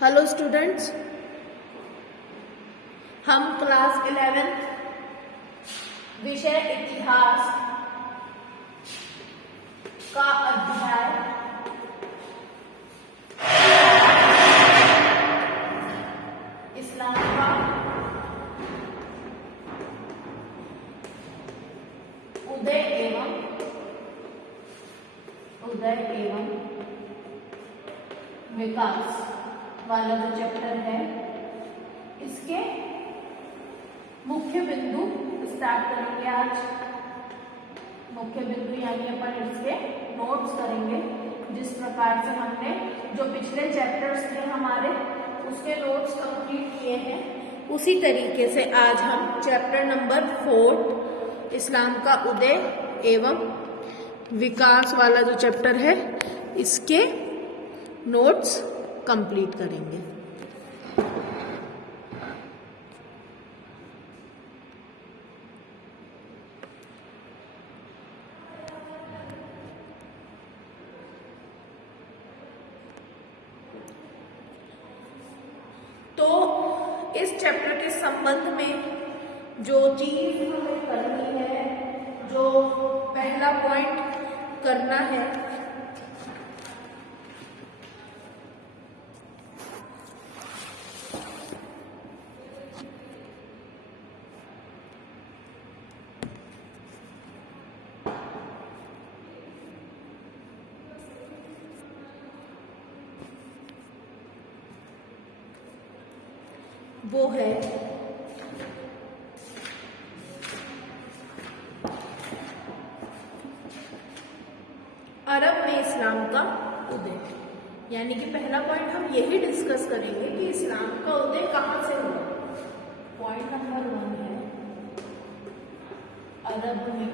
Hello students, हम class 11th विषय इतिहास का अध्याय इस्लाम का उदय एवं विकास वाला जो चैप्टर है, इसके मुख्य बिंदु स्टार्ट करेंगे आज। मुख्य बिंदु यानी अपन इसके नोट्स करेंगे। जिस प्रकार से हमने जो पिछले चैप्टर्स थे हमारे, उसके नोट्स कंप्लीट किए हैं, उसी तरीके से आज हम चैप्टर नंबर 4 इस्लाम का उदय एवं विकास वाला जो चैप्टर है, इसके नोट्स कंप्लीट करेंगे। तो इस चैप्टर के संबंध में जो चीज हमें करनी है, जो पहला पॉइंट करना है, वो है अरब में इस्लाम का उदय। यानी कि पहला पॉइंट हम यही डिस्कस करेंगे कि इस्लाम का उदय कहाँ से हुआ। पॉइंट नंबर 1 है अरब में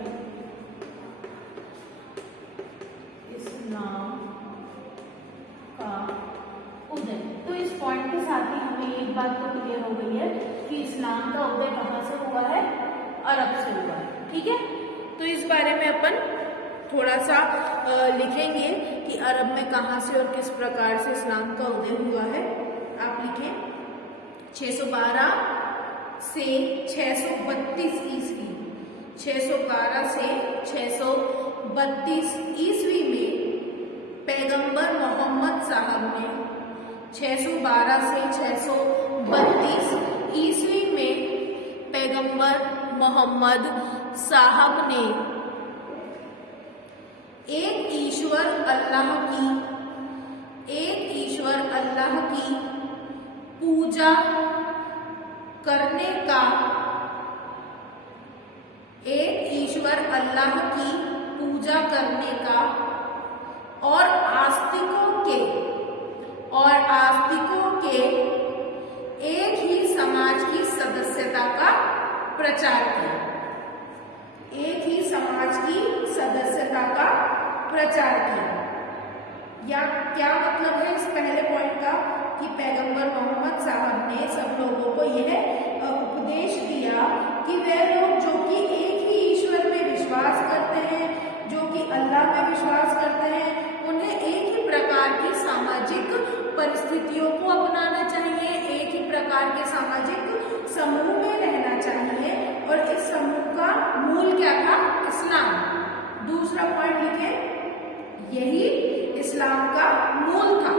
इस्लाम का उदय। तो इस पॉइंट के साथ ही हमें एक बात तो क्लियर हो गई है कि इस्लाम का उदय कहाँ से हुआ है, अरब से हुआ है। ठीक है, तो इस बारे में अपन थोड़ा सा लिखेंगे कि अरब में कहाँ से और किस प्रकार से इस्लाम का उदय हुआ है। आप लिखें 612 से 632 ईस्वी। 612 से 632 ईस्वी में पैगंबर मोहम्मद साहब ने 612 से 632 ईस्वी में पैगंबर मोहम्मद साहब ने एक ईश्वर अल्लाह की पूजा करने का, एक ईश्वर अल्लाह की पूजा करने का और आस्तिकों के एक ही समाज की सदस्यता का प्रचार किया। एक ही समाज की सदस्यता का प्रचार किया। या क्या मतलब है इस पहले पॉइंट का कि पैगंबर मोहम्मद साहब ने सब लोगों को यह उपदेश दिया कि वे लोग जो कि एक ही ईश्वर में विश्वास करते हैं, जो कि अल्लाह में विश्वास करते हैं, उन्हें एक ही प्रकार की सामाजिक परिस्थितियों को अपनाना चाहिए, एक ही प्रकार के सामाजिक समूह में रहना चाहिए। और इस समूह का मूल क्या था? इस्लाम। दूसरा पॉइंट लिखे, यही इस्लाम का मूल था।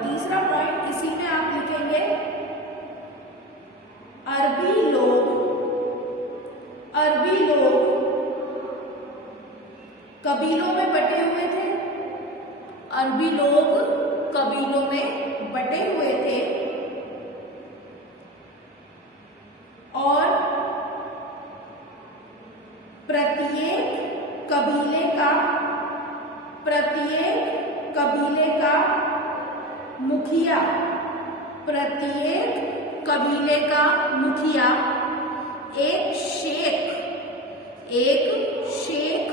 तीसरा पॉइंट इसी में आप लिखेंगे अरबी लोग कबीलों में बटे हुए थे। अरबी लोग कबीलों में बटे हुए थे और प्रत्येक कबीले का मुखिया एक शेख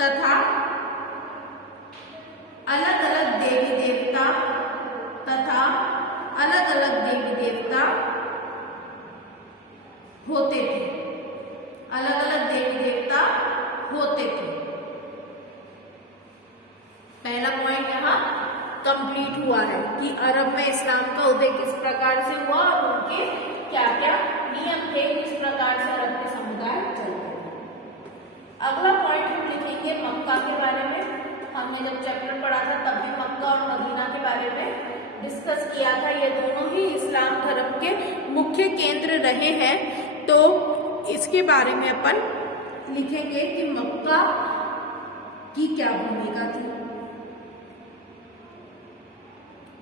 तथा अलग अलग देवी देवता तथा अलग अलग होते थे, अलग अलग देवी देवता होते थे। पहला पॉइंट यहाँ कंप्लीट हुआ है कि अरब में इस्लाम का उदय किस प्रकार से हुआ और उनके क्या क्या नियम थे, किस प्रकार से अरब के समुदाय चलते थे। अगला पॉइंट हम लिखेंगे मक्का के बारे में। हमने जब चैप्टर पढ़ा था तब भी मक्का और मदीना के बारे में डिस्कस किया था। ये दोनों ही इस्लाम धर्म के मुख्य केंद्र रहे हैं, तो इसके बारे में अपन लिखेंगे कि मक्का की क्या भूमिका थी।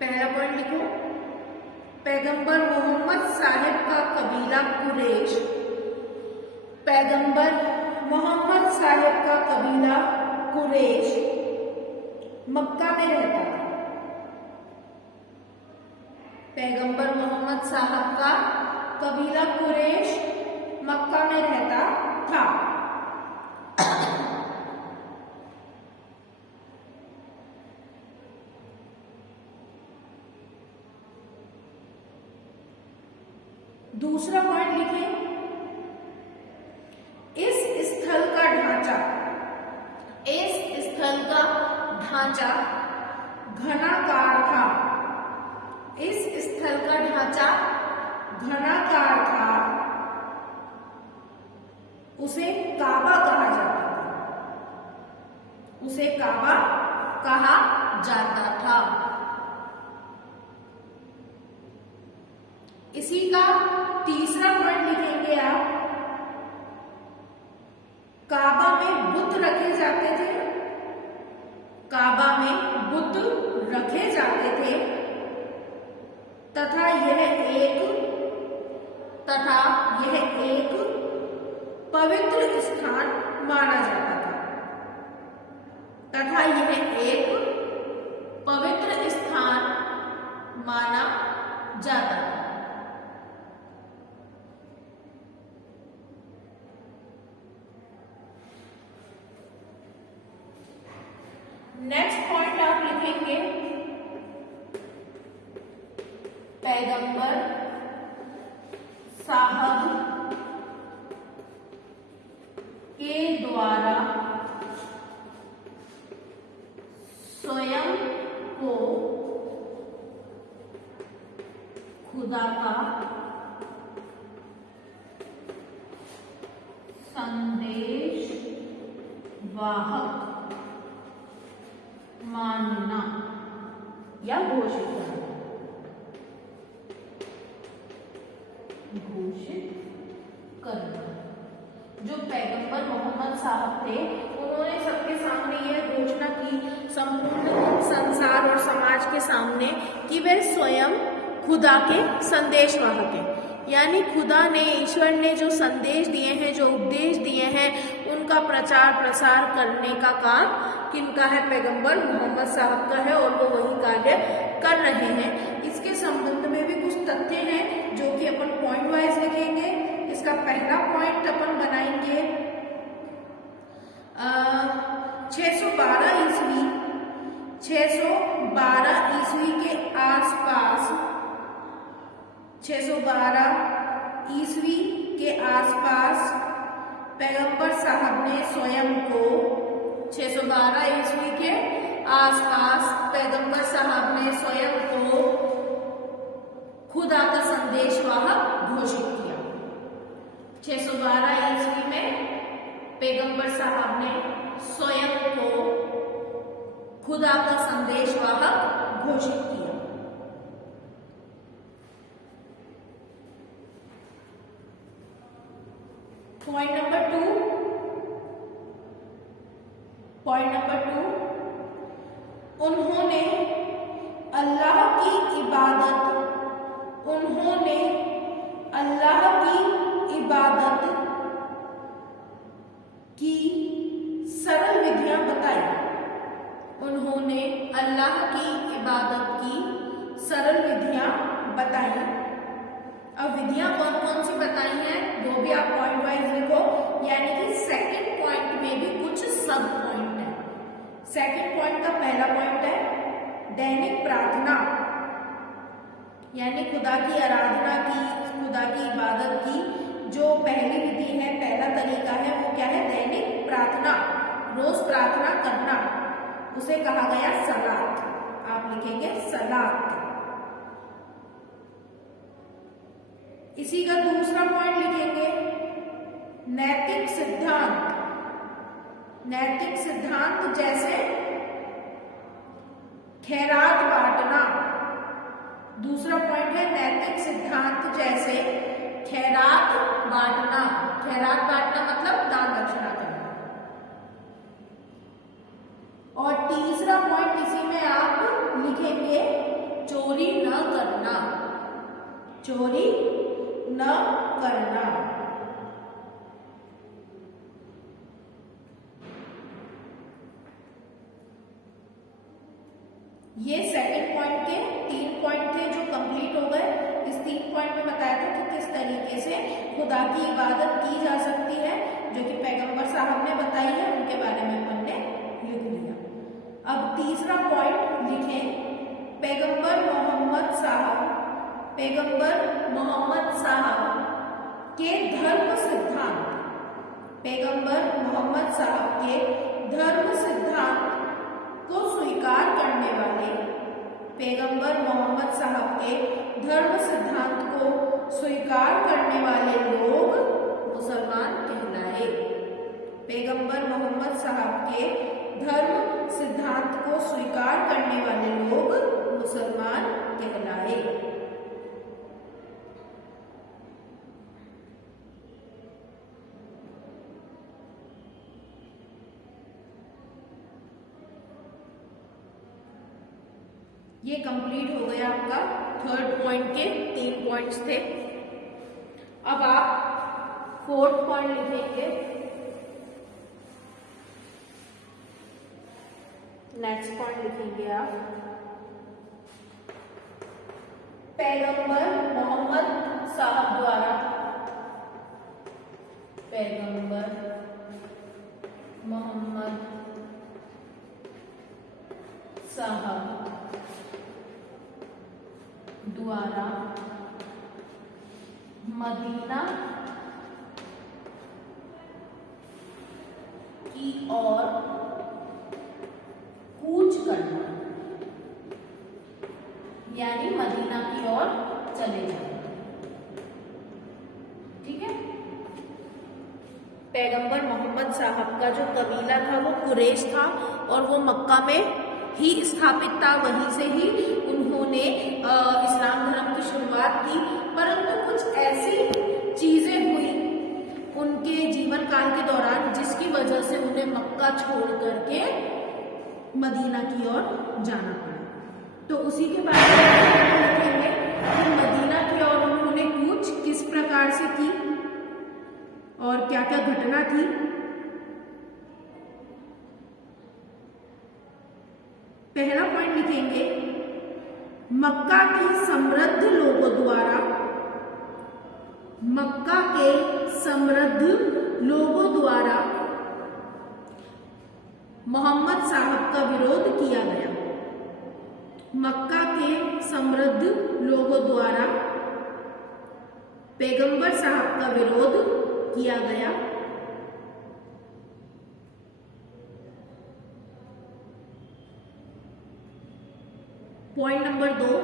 पहला पॉइंट लिखो, पैगंबर मोहम्मद साहिब का कबीला कुरैश। पैगंबर मोहम्मद साहिब का कबीला कुरैश मक्का में रहता था। पैगंबर मोहम्मद साहब का कबीला कुरैश मक्का में रहता था। दूसरा पॉइंट लिखें, इस स्थल का ढांचा, इस स्थल का ढांचा घनाकार था। इस स्थल का ढांचा घनाकार था, उसे काबा कहा जाता था। उसे काबा कहा जाता था। इसी का तीसरा पॉइंट लिखेंगे आप, काबा में बुत रखे जाते थे। काबा में बुत रखे जाते थे तथा यह एक पवित्र स्थान माना जाता था। तथा यह एक पवित्र स्थान माना जाता था। नेक्स्ट पॉइंट आप लिखेंगे, पैगंबर साहब के द्वारा स्वयं को खुदा का संदेश वाहक मानना या घोषित करना। जो पैगंबर मोहम्मद साहब थे उन्होंने सबके सामने यह घोषणा की, संपूर्ण संसार और समाज के सामने, कि वे स्वयं खुदा के संदेशवाहक हैं। यानी खुदा ने, ईश्वर ने जो संदेश दिए हैं, जो उपदेश दिए हैं, उनका प्रचार प्रसार करने का काम किनका है? पैगंबर मोहम्मद साहब का है, और वो वही कार्य कर रहे हैं। इसके संबंध में भी कुछ तथ्य हैं जो कि अपन पॉइंट वाइज लिखेंगे। इसका पहला पॉइंट अपन बनाएंगे 612 ईस्वी, 612 ईस्वी के आसपास, 612 ईस्वी के आसपास पैगंबर साहब ने स्वयं को, 612 ईस्वी के आसपास पैगंबर साहब ने स्वयं को खुदा का संदेशवाहक घोषित किया। 612 ईस्वी में पैगंबर साहब ने स्वयं को खुदा का संदेशवाहक घोषित किया। पॉइंट नंबर 2, उन्होंने अल्लाह की इबादत की सरल विधियां बताई। उन्होंने अल्लाह की इबादत की सरल विधियां बताई। अब विधियां कौन कौन सी बताई हैं वो भी आप पॉइंट वाइज लिखो, यानी कि सेकंड पॉइंट में भी कुछ सब पॉइंट है। सेकंड पॉइंट का पहला पॉइंट है दैनिक प्रार्थना, यानी खुदा की आराधना की, खुदा की इबादत की जो पहली विधि है, पहला तरीका है, वो क्या है? दैनिक प्रार्थना, रोज प्रार्थना करना, उसे कहा गया सलात। आप लिखेंगे सलात। इसी का दूसरा पॉइंट लिखेंगे नैतिक सिद्धांत। नैतिक सिद्धांत जैसे खैरात बांटना। दूसरा पॉइंट है नैतिक सिद्धांत जैसे खैरात बांटना। खैरात बांटना मतलब दान दक्षिणा करना। और तीसरा पॉइंट इसी में आप लिखेंगे चोरी न करना। चोरी न करना। ये सेकंड पॉइंट के 3 पॉइंट थे जो कंप्लीट हो गए। इस 3 पॉइंट में बताया था कि किस तरीके से खुदा की इबादत की जा सकती है, जो कि पैगंबर साहब ने बताई है, उनके बारे में हमने लिख लिया। अब तीसरा पॉइंट लिखें पैगंबर मोहम्मद साहब, पैगंबर मोहम्मद साहब के धर्म सिद्धांत। पैगंबर मोहम्मद साहब के धर्म सिद्धांत को स्वीकार करने वाले, पैगंबर मोहम्मद साहब के धर्म सिद्धांत को स्वीकार करने वाले लोग मुसलमान कहलाए। पैगंबर मोहम्मद साहब के धर्म सिद्धांत को स्वीकार करने वाले लोग मुसलमान कहलाए। ये कंप्लीट हो गया आपका थर्ड पॉइंट के 3 पॉइंट्स थे। अब आप फोर्थ पॉइंट लिखेंगे। नेक्स्ट पॉइंट लिखेंगे आप पैगंबर मोहम्मद साहब द्वारा, पैगंबर मोहम्मद साहब द्वारा मदीना की ओर कूच करना, यानी मदीना की ओर चले जाना। ठीक है। पैगंबर मोहम्मद साहब का जो कबीला था वो कुरैश था और वो मक्का में ही स्थापित था। वहीं से ही उन्होंने इस्लाम धर्म की शुरुआत की, परंतु कुछ ऐसी चीजें हुई उनके जीवन काल के दौरान जिसकी वजह से उन्हें मक्का छोड़ करके मदीना की ओर जाना पड़ा। तो उसी के बारे में देखेंगे कि मदीना की ओर उन्होंने कूच किस प्रकार से की और क्या क्या घटना थी। पहला पॉइंट लिखेंगे मक्का के समृद्ध लोगों द्वारा, मक्का के समृद्ध लोगों द्वारा मोहम्मद साहब का विरोध किया गया। मक्का के समृद्ध लोगों द्वारा पैगंबर साहब का विरोध किया गया। पॉइंट नंबर 2,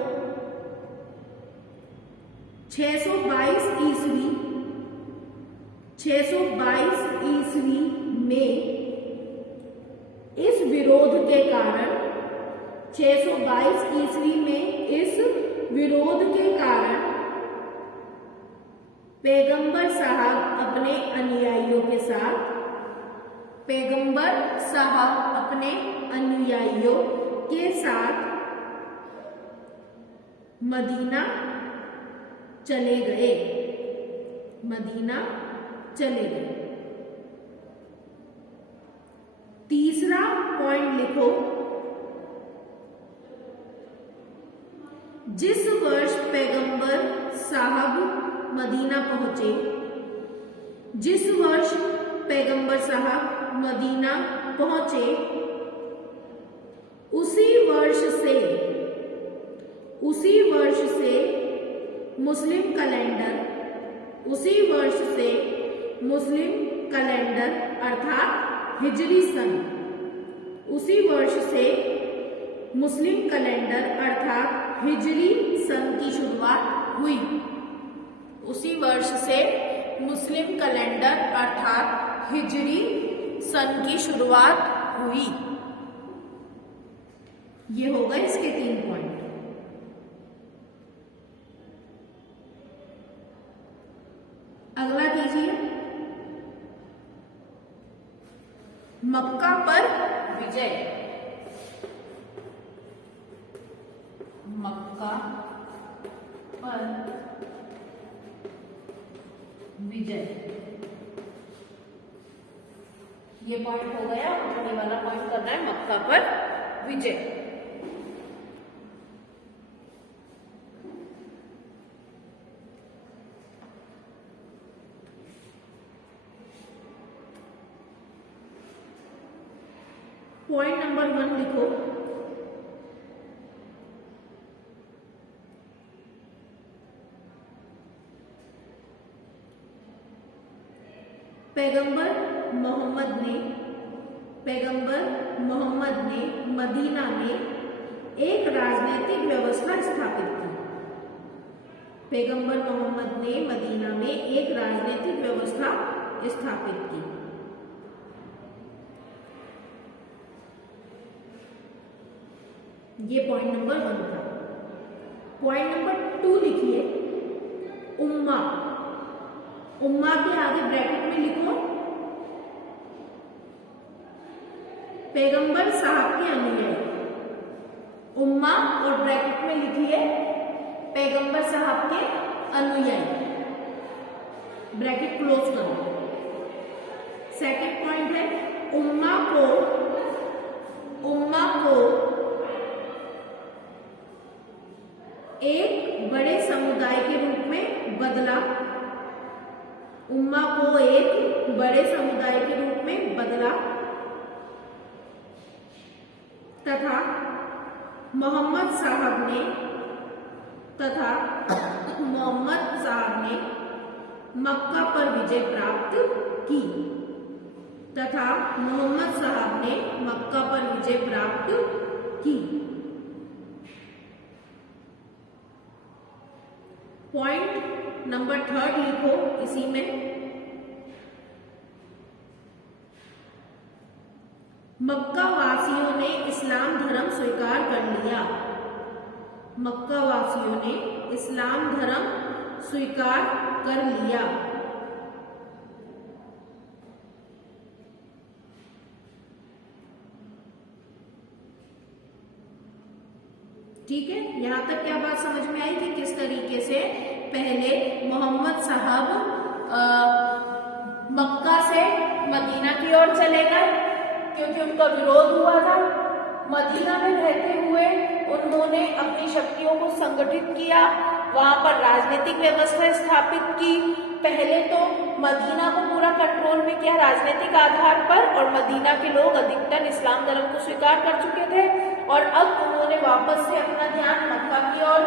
622 ईस्वी में इस विरोध के कारण, 622 ईस्वी में इस विरोध के कारण पैगंबर साहब अपने अनुयायियों के साथ, पैगंबर साहब अपने अनुयायियों के साथ मदीना चले गए। मदीना चले गए। तीसरा पॉइंट लिखो, जिस वर्ष पैगंबर साहब मदीना पहुंचे, जिस वर्ष पैगंबर साहब मदीना पहुंचे, उसी वर्ष से मुस्लिम कैलेंडर उसी वर्ष से मुस्लिम कैलेंडर अर्थात हिजरी सन, उसी वर्ष से मुस्लिम कैलेंडर अर्थात हिजरी सन की शुरुआत हुई। उसी वर्ष से मुस्लिम कैलेंडर अर्थात हिजरी सन की शुरुआत हुई। ये हो गए इसके 3 पॉइंट। अगला कीजिए, मक्का पर विजय। मक्का पर विजय, ये पॉइंट हो गया। ये वाला पॉइंट करना है मक्का पर विजय। पॉइंट नंबर 1 लिखो, पैगंबर मोहम्मद ने मदीना में एक राजनीतिक व्यवस्था स्थापित की। पैगंबर मोहम्मद ने मदीना में एक राजनीतिक व्यवस्था स्थापित की। ये पॉइंट नंबर 1 था। पॉइंट नंबर 2 लिखिए, उम्मा। उम्मा के आगे ब्रैकेट में लिखो पैगंबर साहब के अनुयायी। उम्मा और ब्रैकेट में लिखिए पैगंबर साहब के अनुयायी, ब्रैकेट क्लोज करो। सेकंड पॉइंट है, उम्मा को एक बड़े समुदाय के रूप में बदला। उम्मा को एक बड़े समुदाय के रूप में बदला तथा मोहम्मद साहब ने मक्का पर विजय प्राप्त की। पॉइंट नंबर 3 लिखो इसी में, मक्का वासियों ने इस्लाम धर्म स्वीकार कर लिया। मक्का वासियों ने इस्लाम धर्म स्वीकार कर लिया। ठीक है, यहां तक क्या बात समझ में आई कि किस तरीके से पहले मोहम्मद साहब मक्का से मदीना की ओर चले गए क्योंकि उनका विरोध हुआ था। मदीना में रहते हुए उन्होंने अपनी शक्तियों को संगठित किया, वहां पर राजनीतिक व्यवस्था स्थापित की। पहले तो मदीना को पूरा कंट्रोल में किया राजनीतिक आधार पर, और मदीना के लोग अधिकतर इस्लाम धर्म को स्वीकार कर चुके थे। और अब उन्होंने वापस से अपना ध्यान मक्का की ओर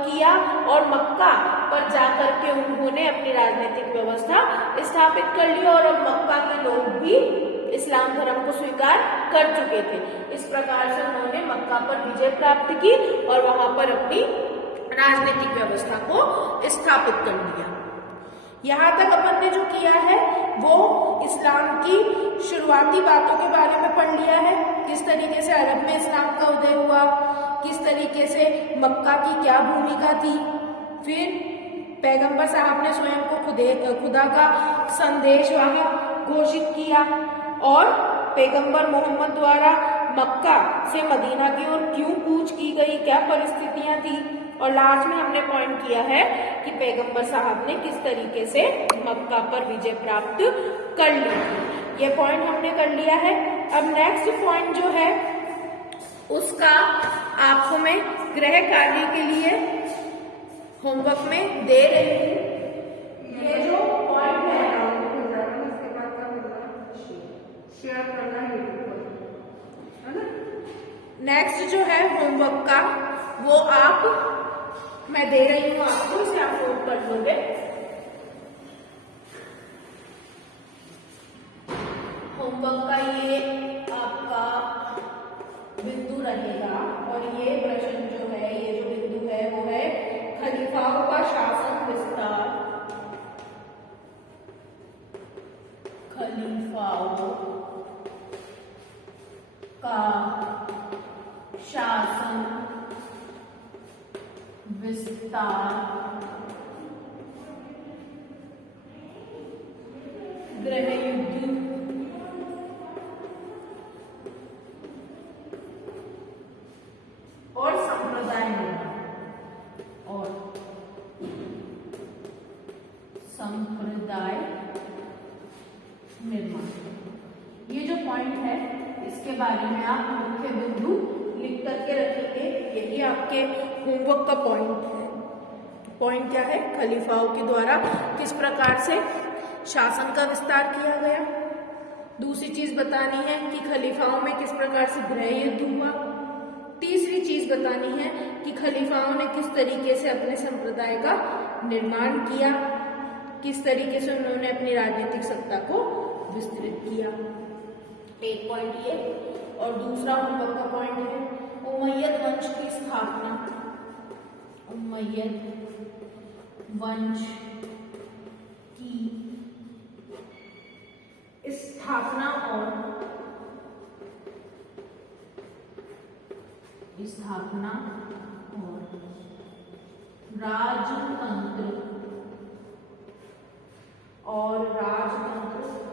किया और मक्का पर जाकर के उन्होंने अपनी राजनीतिक व्यवस्था स्थापित कर ली, और अब मक्का के लोग भी इस्लाम धर्म को स्वीकार कर चुके थे। इस प्रकार से उन्होंने मक्का पर विजय प्राप्त की और वहां पर अपनी राजनीतिक व्यवस्था को स्थापित कर लिया। यहाँ तक अपन ने जो किया है वो इस्लाम की शुरुआती बातों के बारे में पढ़ लिया है, किस तरीके से अरब में इस्लाम का उदय हुआ, किस तरीके से मक्का की क्या भूमिका थी। फिर पैगंबर साहब ने स्वयं को खुदा का संदेशवाहक घोषित किया, और पैगंबर मोहम्मद द्वारा मक्का से मदीना की ओर क्यों कूच की गई, क्या परिस्थितियां थी, और लास्ट में हमने पॉइंट किया है कि पैगंबर साहब ने किस तरीके से मक्का पर विजय प्राप्त कर ली थी। ये पॉइंट हमने कर लिया है। अब नेक्स्ट पॉइंट जो है उसका आपको मैं गृह कार्य के लिए होमवर्क में दे रही हूँ। ये जो पॉइंट है शेयर करना है ना। नेक्स्ट जो है होमवर्क का वो मैं दे रही हूँ आपको, इसे आप नोट कर लोगे। होमवर्क का ये आपका बिंदु रहेगा और ये प्रश्न जो है, ये जो बिंदु है वो है खलीफाओं का शासन विस्तार। खलीफाओं का शासन विस्तार गृह युद्ध और संप्रदाय निर्माण ये जो पॉइंट है इसके बारे में आप मुख्य बिंदु लिख करके रखेंगे। यही आपके होमवर्क का पॉइंट है। पॉइंट क्या है? खलीफाओं के द्वारा किस प्रकार से शासन का विस्तार किया गया। दूसरी चीज बतानी है कि खलीफाओं में किस प्रकार से गृह युद्ध हुआ। तीसरी चीज बतानी है कि खलीफाओं ने किस तरीके से अपने संप्रदाय का निर्माण किया, किस तरीके से उन्होंने अपनी राजनीतिक सत्ता को विस्तृत किया। एक पॉइंट ये, और दूसरा होमवर्क का पॉइंट है उमय्यद वंश की स्थापना। उमय्यद वंश की स्थापना और राजतंत्र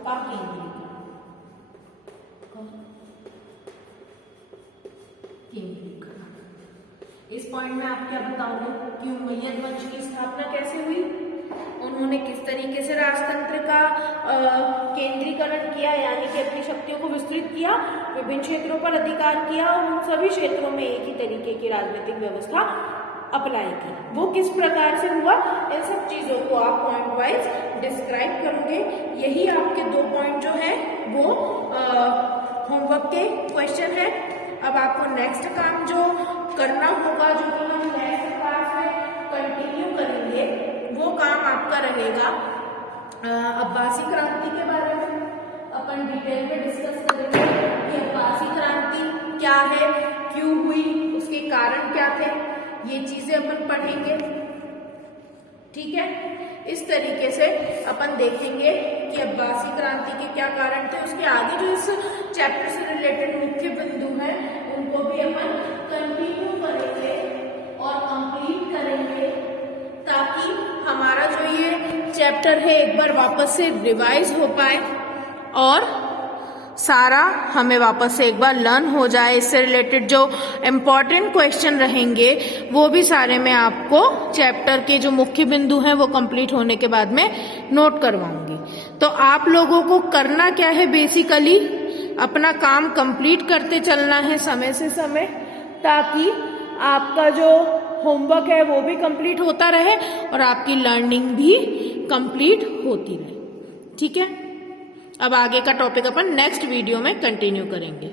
का केंद्रीकरण। इस पॉइंट में आप क्या बताओगे कि उमय्यद वंश की स्थापना कैसे हुई, उन्होंने किस तरीके से राजतंत्र का केंद्रीकरण किया, यानी कि अपनी शक्तियों को विस्तृत किया, विभिन्न क्षेत्रों पर अधिकार किया और उन सभी क्षेत्रों में एक ही तरीके की राजनीतिक व्यवस्था अप्लाई की। वो किस प्रकार से हुआ, इन सब चीजों को आप पॉइंट वाइज डिस्क्राइब करोगे। यही आपके 2 पॉइंट जो है वो होमवर्क के क्वेश्चन है। अब आपको नेक्स्ट काम जो करना होगा, जो कि हम नेक्स्ट क्लास में कंटिन्यू करेंगे, वो काम आपका रहेगा अब्बासी क्रांति के बारे में। अपन डिटेल में डिस्कस करेंगे कि अब्बासी क्रांति क्या है, क्यों हुई, उसके कारण क्या थे, ये चीजें अपन पढ़ेंगे। ठीक है, इस तरीके से अपन देखेंगे कि अब्बासी क्रांति के क्या कारण थे। उसके आगे जो इस चैप्टर से रिलेटेड मुख्य बिंदु हैं उनको भी अपन कंटिन्यू करेंगे और कंप्लीट करेंगे, ताकि हमारा जो ये चैप्टर है एक बार वापस से रिवाइज हो पाए और सारा हमें वापस से एक बार लर्न हो जाए। इससे रिलेटेड जो इम्पोर्टेंट क्वेश्चन रहेंगे वो भी सारे मैं आपको चैप्टर के जो मुख्य बिंदु हैं वो कंप्लीट होने के बाद में नोट करवाऊंगी। तो आप लोगों को करना क्या है, बेसिकली अपना काम कंप्लीट करते चलना है समय से समय, ताकि आपका जो होमवर्क है वो भी कंप्लीट होता रहे और आपकी लर्निंग भी कंप्लीट होती रहे। ठीक है, अब आगे का टॉपिक अपन नेक्स्ट वीडियो में कंटिन्यू करेंगे।